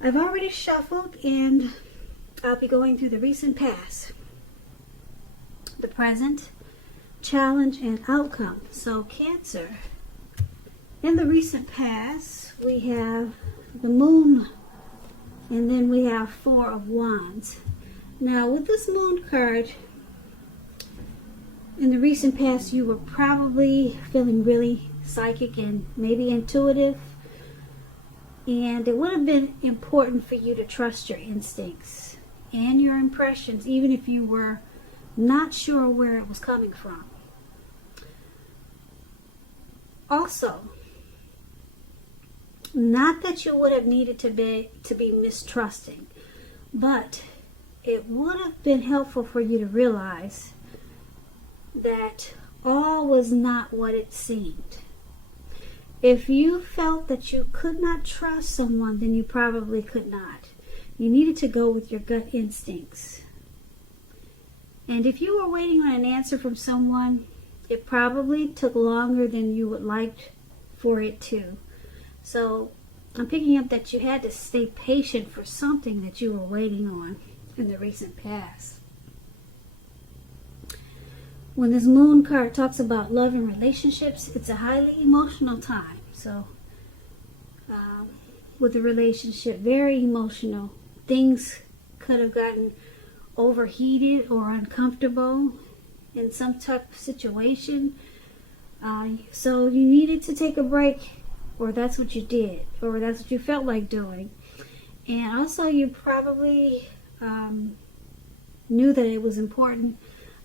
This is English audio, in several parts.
I've already shuffled, and I'll be going through the recent past, the present, challenge, and outcome. So Cancer, in the recent past, we have the Moon, and then we have Four of Wands. Now, with this Moon card, in the recent past, you were probably feeling really psychic and maybe intuitive. And it would have been important for you to trust your instincts and your impressions, even if you were not sure where it was coming from. Also, not that you would have needed to be mistrusting, but it would have been helpful for you to realize that all was not what it seemed. If you felt that you could not trust someone, then you probably could not. You needed to go with your gut instincts. And if you were waiting on an answer from someone, it probably took longer than you would like for it to. So I'm picking up that you had to stay patient for something that you were waiting on in the recent past. When this Moon card talks about love and relationships, it's a highly emotional time. So, with a relationship, very emotional. Things could have gotten overheated or uncomfortable in some type of situation. So you needed to take a break, or that's what you did, or that's what you felt like doing. And also you probably knew that it was important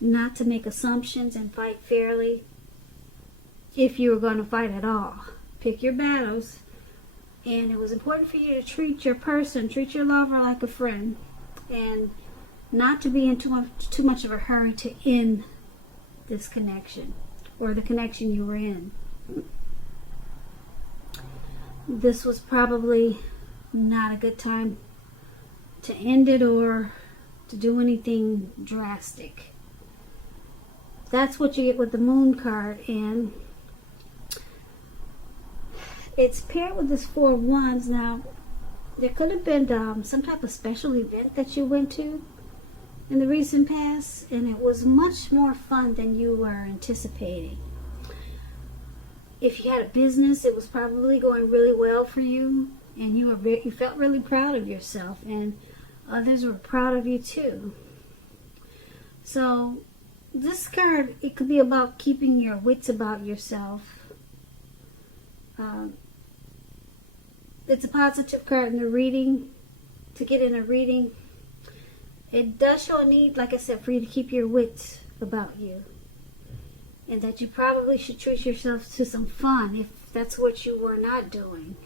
not to make assumptions and fight fairly if you were going to fight at all. Pick your battles. And it was important for you to treat your person, treat your lover like a friend, and not to be in too much of a hurry to end this connection or the connection you were in. This was probably not a good time to end it or to do anything drastic. That's what you get with the Moon card, and it's paired with this Four of Wands. Now, there could have been some type of special event that you went to in the recent past, and it was much more fun than you were anticipating. If you had a business, it was probably going really well for you, and you felt really proud of yourself, and others were proud of you too. So this card, it could be about keeping your wits about yourself. It's a positive card in the reading. To get in a reading, it does show a need, like I said, for you to keep your wits about you. And that you probably should treat yourself to some fun if that's what you were not doing.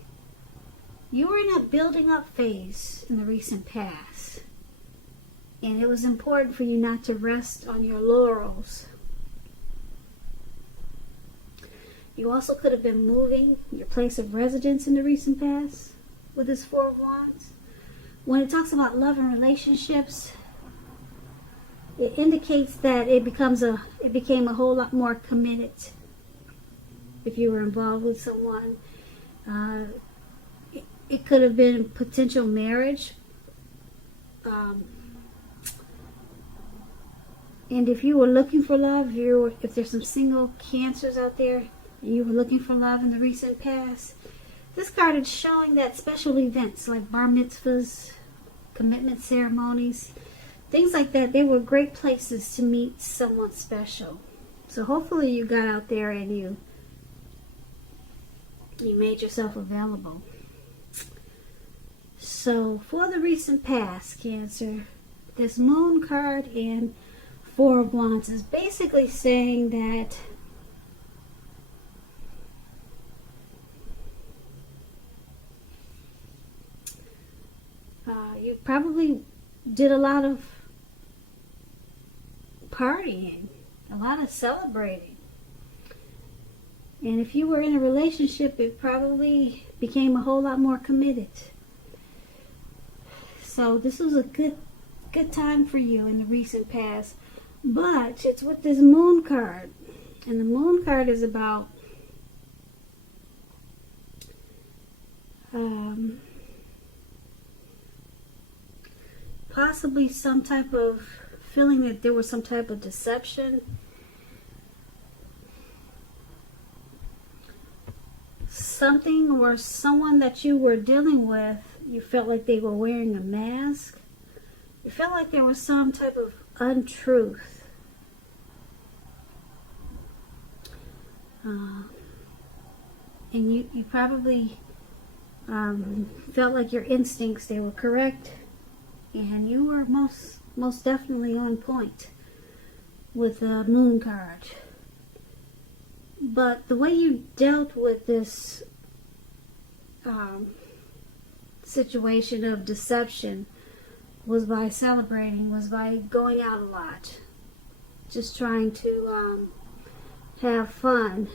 You were in a building up phase in the recent past. And it was important for you not to rest on your laurels. You also could have been moving your place of residence in the recent past with this Four of Wands. When it talks about love and relationships, it indicates that it became a whole lot more committed if you were involved with someone. It could have been potential marriage. And if you were looking for love, if there's some single Cancers out there, and you were looking for love in the recent past, this card is showing that special events like bar mitzvahs, commitment ceremonies, things like that, they were great places to meet someone special. So hopefully you got out there and you made yourself available. So for the recent past, Cancer, this Moon card and Four of Wands is basically saying that you probably did a lot of partying, a lot of celebrating. And if you were in a relationship, it probably became a whole lot more committed. So this was a good time for you in the recent past. But it's with this Moon card. And the Moon card is about possibly some type of feeling that there was some type of deception. Something or someone that you were dealing with, you felt like they were wearing a mask. You felt like there was some type of untruth. And you probably felt like your instincts, they were correct. And you were most definitely on point with the moon card. But the way you dealt with this situation of deception was by celebrating, was by going out a lot, just trying to have fun.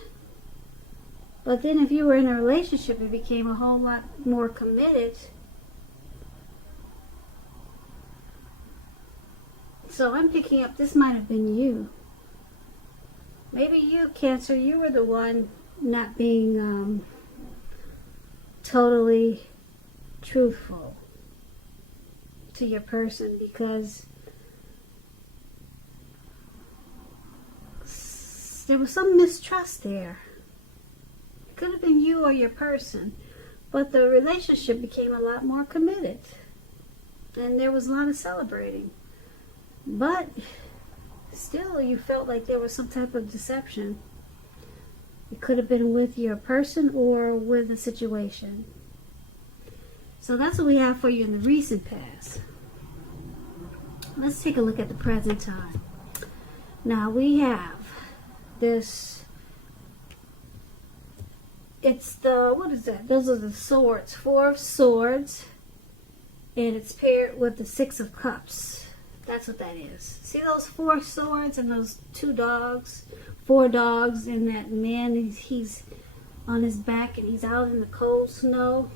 But then if you were in a relationship, it became a whole lot more committed. So I'm picking up, this might have been you. Maybe you, Cancer, you were the one not being totally truthful to your person, because there was some mistrust there. It could have been you or your person, but the relationship became a lot more committed, and there was a lot of celebrating. But still, you felt like there was some type of deception. It could have been with your person or with a situation. So that's what we have for you in the recent past. Let's take a look at the present time. Now we have this, it's the, what is that? Those are the swords, 4 of swords, and it's paired with the 6 of cups. That's what that is. See those 4 swords and those 2 dogs, 4 dogs, and that man, he's on his back and he's out in the cold snow.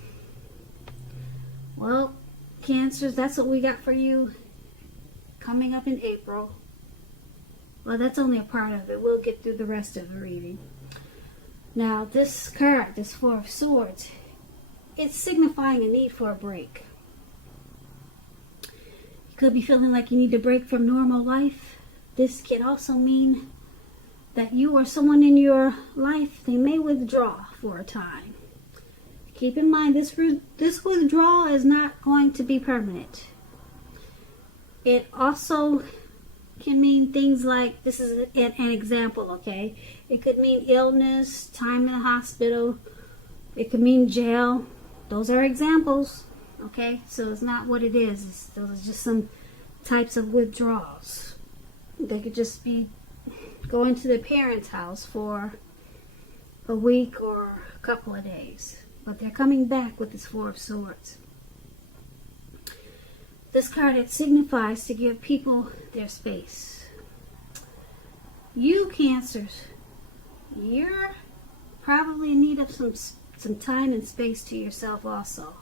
Well, Cancers, that's what we got for you coming up in April. Well, that's only a part of it. We'll get through the rest of the reading. Now, this card, this 4 of swords, it's signifying a need for a break. You could be feeling like you need to break from normal life. This can also mean that you or someone in your life, they may withdraw for a time. Keep in mind, this withdrawal is not going to be permanent. It also can mean things like, this is an example, okay? It could mean illness, time in the hospital. It could mean jail. Those are examples, okay? So it's not what it is. Those are just some types of withdrawals. They could just be going to their parents' house for a week or a couple of days. But they're coming back with this 4 of swords. This card, it signifies to give people their space. You, Cancers, you're probably in need of some time and space to yourself also.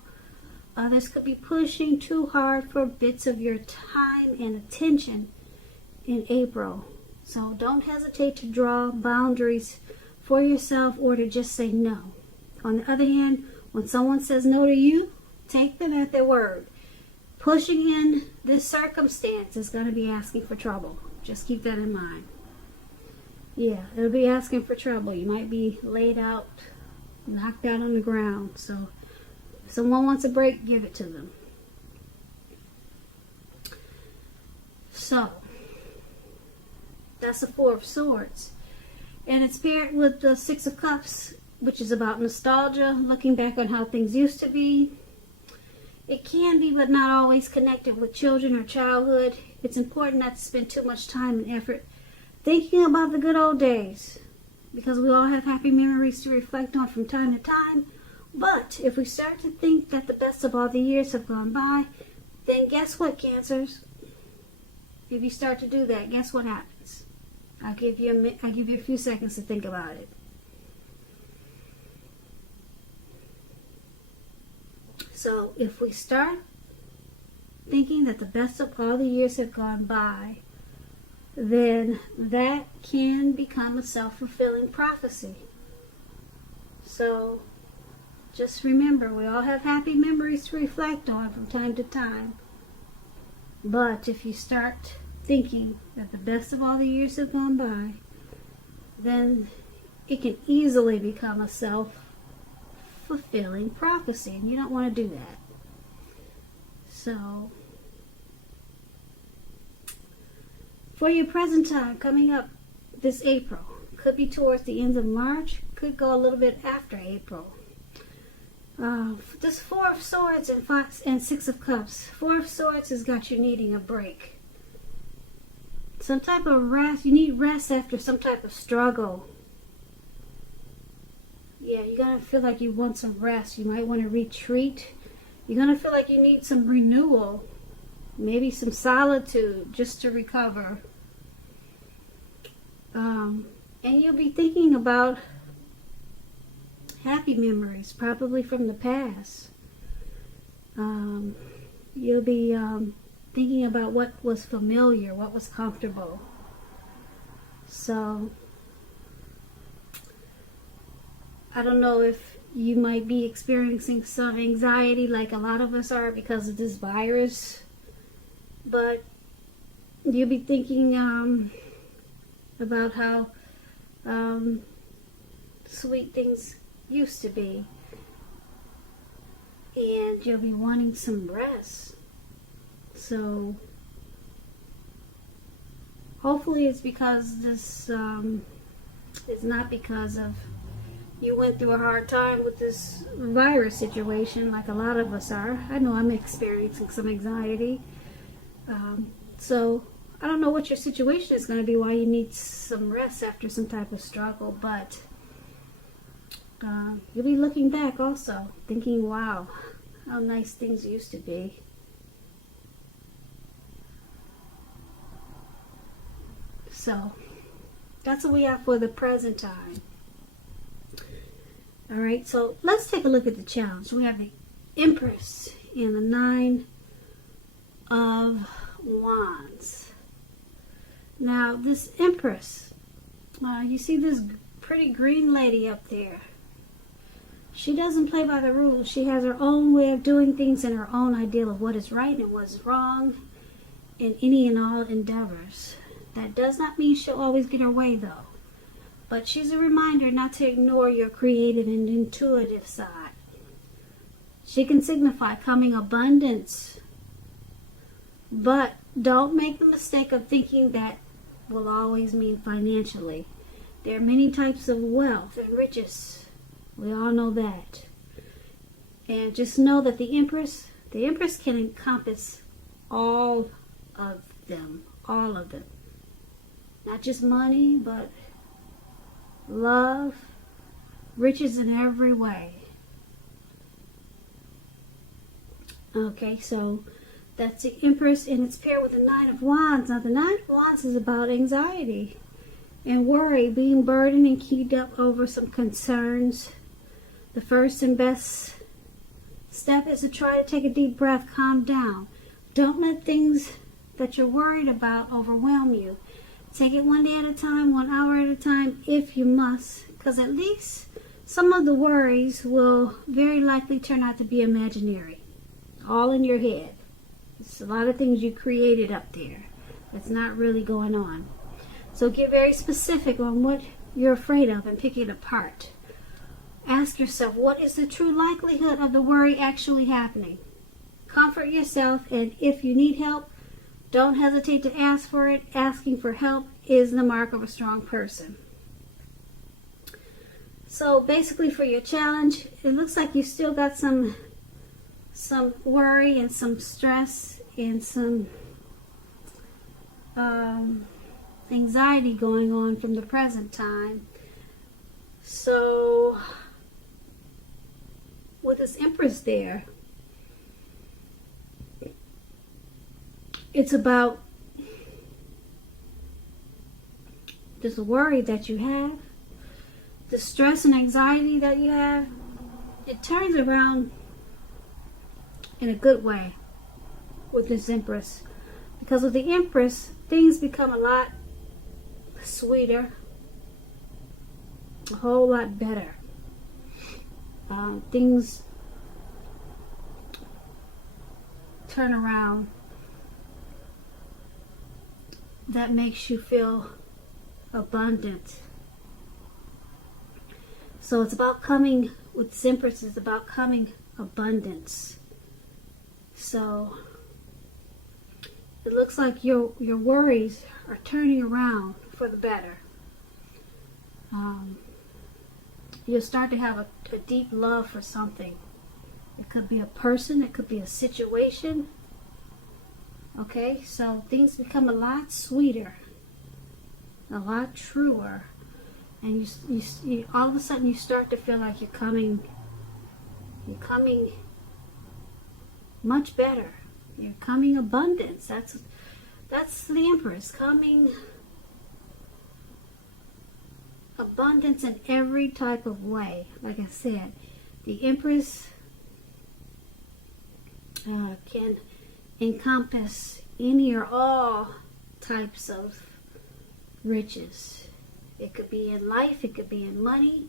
Others could be pushing too hard for bits of your time and attention in April. So don't hesitate to draw boundaries for yourself or to just say no. On the other hand, when someone says no to you, take them at their word. Pushing in this circumstance is going to be asking for trouble. Just keep that in mind. Yeah, it'll be asking for trouble. You might be laid out, knocked out on the ground. So if someone wants a break, give it to them. So that's the 4 of swords. And it's paired with the 6 of cups, which is about nostalgia, looking back on how things used to be. It can be, but not always, connected with children or childhood. It's important not to spend too much time and effort thinking about the good old days, because we all have happy memories to reflect on from time to time. But if we start to think that the best of all the years have gone by, then guess what, Cancers? If you start to do that, guess what happens? I'll give you a few seconds to think about it. So if we start thinking that the best of all the years have gone by, then that can become a self-fulfilling prophecy. So just remember, we all have happy memories to reflect on from time to time. But if you start thinking that the best of all the years have gone by, then it can easily become a self-fulfilling prophecy, and you don't want to do that. So, for your present time coming up this April, could be towards the end of March, could go a little bit after April. This Four of Swords and Six of Cups. Four of Swords has got you needing a break. Some type of rest. You need rest after some type of struggle. Yeah, you're going to feel like you want some rest. You might want to retreat. You're going to feel like you need some renewal. Maybe some solitude just to recover. And you'll be thinking about happy memories, probably from the past. You'll be thinking about what was familiar, what was comfortable. So, I don't know if you might be experiencing some anxiety like a lot of us are because of this virus. But you'll be thinking about how sweet things used to be. And you'll be wanting some rest. So, hopefully it's because this is not because of you went through a hard time with this virus situation like a lot of us are. I know I'm experiencing some anxiety. So, I don't know what your situation is going to be, why you need some rest after some type of struggle, but you'll be looking back also, thinking, wow, how nice things used to be. So, that's what we have for the present time. Alright, so let's take a look at the challenge. We have the Empress and the Nine of Wands. Now, this Empress, you see this pretty green lady up there. She doesn't play by the rules. She has her own way of doing things and her own ideal of what is right and what is wrong in any and all endeavors. That does not mean she'll always get her way, though. But she's a reminder not to ignore your creative and intuitive side. She can signify coming abundance. But don't make the mistake of thinking that will always mean financially. There are many types of wealth and riches. We all know that. And just know that the Empress can encompass all of them. All of them. Not just money, but love, riches in every way. Okay, so that's the Empress, and it's paired with the Nine of Wands. Now, the Nine of Wands is about anxiety and worry, being burdened and keyed up over some concerns. The first and best step is to try to take a deep breath, calm down. Don't let things that you're worried about overwhelm you. Take it one day at a time, 1 hour at a time, if you must, because at least some of the worries will very likely turn out to be imaginary, all in your head. It's a lot of things you created up there that's not really going on. So get very specific on what you're afraid of and pick it apart. Ask yourself, what is the true likelihood of the worry actually happening? Comfort yourself, and if you need help, don't hesitate to ask for it. Asking for help is the mark of a strong person. So basically for your challenge, it looks like you still got some worry and some stress and some anxiety going on from the present time. So with this Empress there, it's about this worry that you have, the stress and anxiety that you have. It turns around in a good way with this Empress. Because with the Empress, things become a lot sweeter, a whole lot better. Things turn around that makes you feel abundant. So it's about coming, with this Empress, it's about coming abundance. So it looks like your worries are turning around for the better. You'll start to have a deep love for something. It could be a person, it could be a situation. Okay, so things become a lot sweeter, a lot truer, and you all of a sudden you start to feel like you're coming much better. You're coming abundance. That's the Empress, coming abundance in every type of way. Like I said, the Empress can encompass any or all types of riches. It could be in life, it could be in money,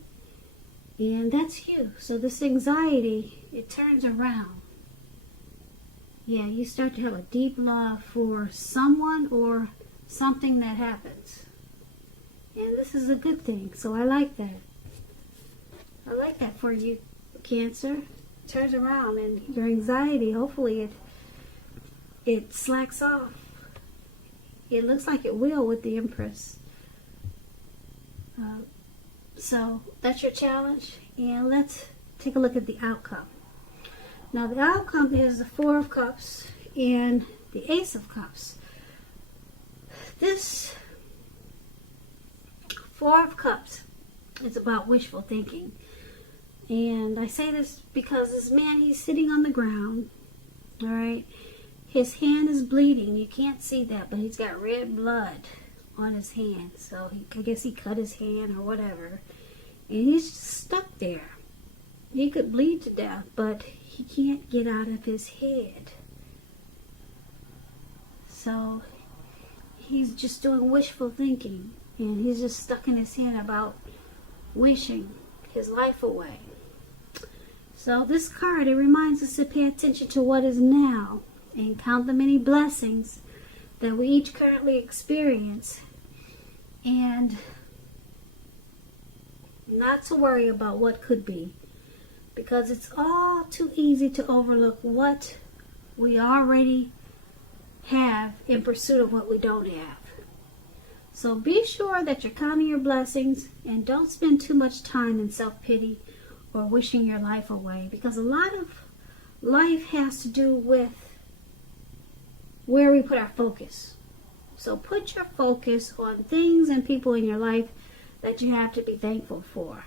and that's you. So this anxiety, it turns around. Yeah, you start to have a deep love for someone or something that happens. And this is a good thing, so I like that. I like that for you, Cancer. It turns around, and your anxiety, hopefully it slacks off. It looks like it will with the Empress. So that's your challenge, and let's take a look at the outcome. Now the outcome is the Four of Cups and the Ace of Cups. This Four of Cups is about wishful thinking. And I say this because this man, he's sitting on the ground, all right? His hand is bleeding. You can't see that, but he's got red blood on his hand. So I guess he cut his hand or whatever. And he's just stuck there. He could bleed to death, but he can't get out of his head. So he's just doing wishful thinking. And he's just stuck in his head about wishing his life away. So this card, it reminds us to pay attention to what is now and count the many blessings that we each currently experience, and not to worry about what could be, because it's all too easy to overlook what we already have in pursuit of what we don't have. So be sure that you're counting your blessings and don't spend too much time in self-pity or wishing your life away, because a lot of life has to do with where we put our focus. So put your focus on things and people in your life that you have to be thankful for.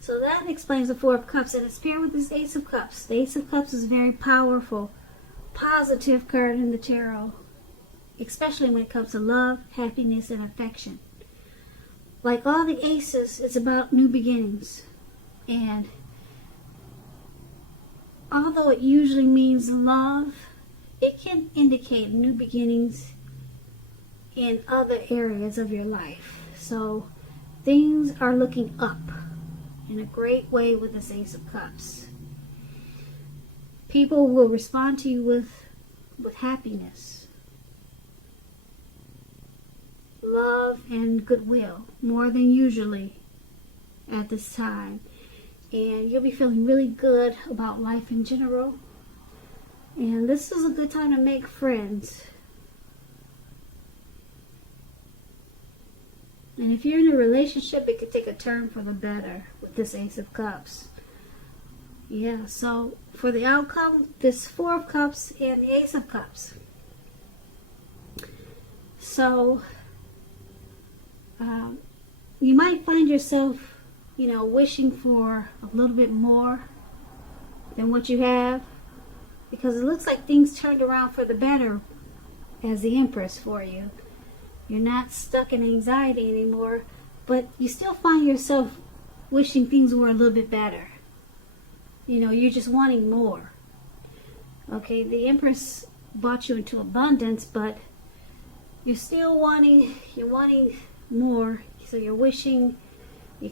So that explains the Four of Cups, and it's paired with this Ace of Cups. The Ace of Cups is a very powerful, positive card in the tarot, especially when it comes to love, happiness, and affection. Like all the aces, it's about new beginnings. And although it usually means love, it can indicate new beginnings in other areas of your life. So things are looking up in a great way with this Ace of Cups. People will respond to you with happiness, love, and goodwill, more than usually at this time. And you'll be feeling really good about life in general. And this is a good time to make friends. And if you're in a relationship, it could take a turn for the better with this Ace of Cups. Yeah, so for the outcome, this Four of Cups and the Ace of Cups. So you might find yourself, wishing for a little bit more than what you have, because it looks like things turned around for the better as the Empress for you. You're not stuck in anxiety anymore, but you still find yourself wishing things were a little bit better. You're just wanting more. Okay, the Empress brought you into abundance, but you're still wanting more. So you're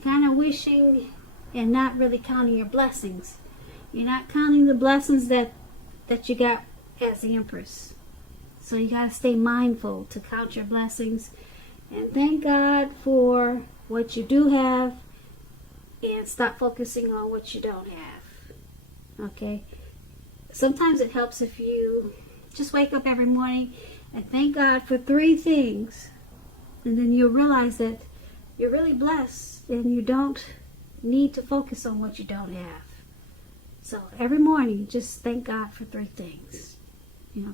kind of wishing and not really counting your blessings. You're not counting the blessings that you got as the Empress. So you got to stay mindful to count your blessings and thank God for what you do have and stop focusing on what you don't have. Okay? Sometimes it helps if you just wake up every morning and thank God for 3 things. And then you'll realize that you're really blessed and you don't need to focus on what you don't have. So every morning, just thank God for 3 things.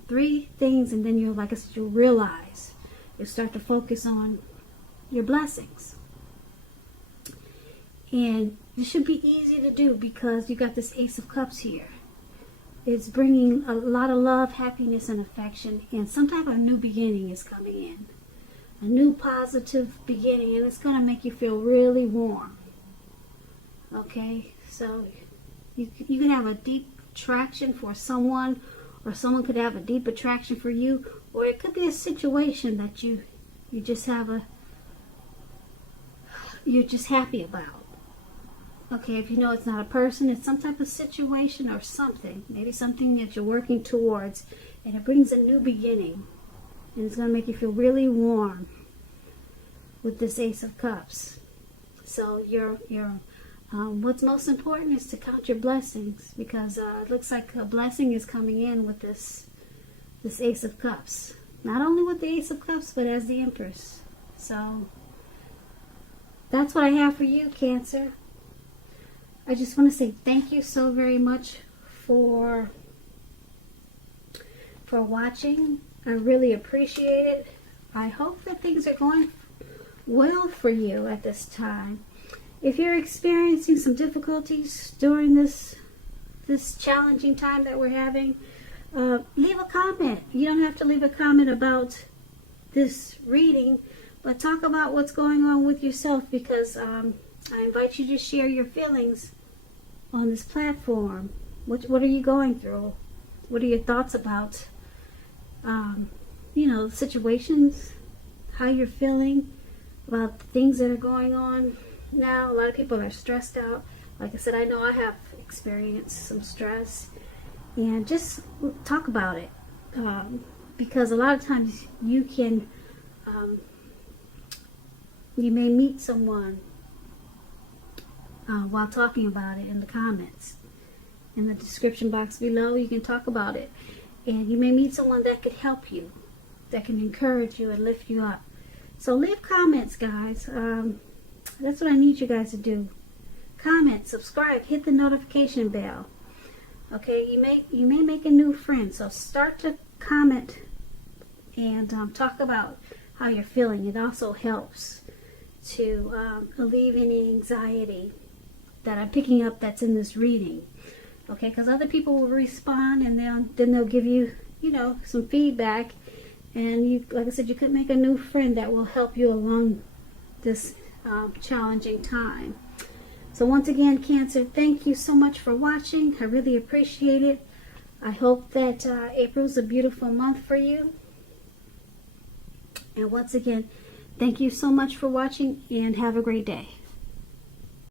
3 things, and then you'll, like I said, you'll realize. You'll start to focus on your blessings. And it should be easy to do because you got this Ace of Cups here. It's bringing a lot of love, happiness, and affection, and some type of new beginning is coming in. A new positive beginning, and it's going to make you feel really warm. Okay, so you can have a deep attraction for someone, or someone could have a deep attraction for you, or it could be a situation that you're just happy about. Okay, if you know it's not a person, it's some type of situation or something. Maybe something that you're working towards, and it brings a new beginning. And it's going to make you feel really warm with this Ace of Cups. So what's most important is to count your blessings, because it looks like a blessing is coming in with this Ace of Cups. Not only with the Ace of Cups, but as the Empress. So that's what I have for you, Cancer. I just want to say thank you so very much for watching. I really appreciate it. I hope that things are going well for you at this time. If you're experiencing some difficulties during this challenging time that we're having, leave a comment. You don't have to leave a comment about this reading, but talk about what's going on with yourself, because I invite you to share your feelings on this platform. What are you going through? What are your thoughts about, situations, how you're feeling about the things that are going on now? A lot of people are stressed out. Like I said, I know I have experienced some stress, and just talk about it, because a lot of times you may meet someone while talking about it in the comments. In the description box below, you can talk about it. And you may meet someone that could help you, that can encourage you and lift you up. So leave comments, guys. That's what I need you guys to do. Comment, subscribe, hit the notification bell. Okay, you may make a new friend. So start to comment and talk about how you're feeling. It also helps to alleviate any anxiety that I'm picking up that's in this reading. Okay, because other people will respond, and then they'll give you, some feedback, and you, like I said, you could make a new friend that will help you along this challenging time. So once again, Cancer, thank you so much for watching. I really appreciate it. I hope that April's a beautiful month for you. And once again, thank you so much for watching, and have a great day.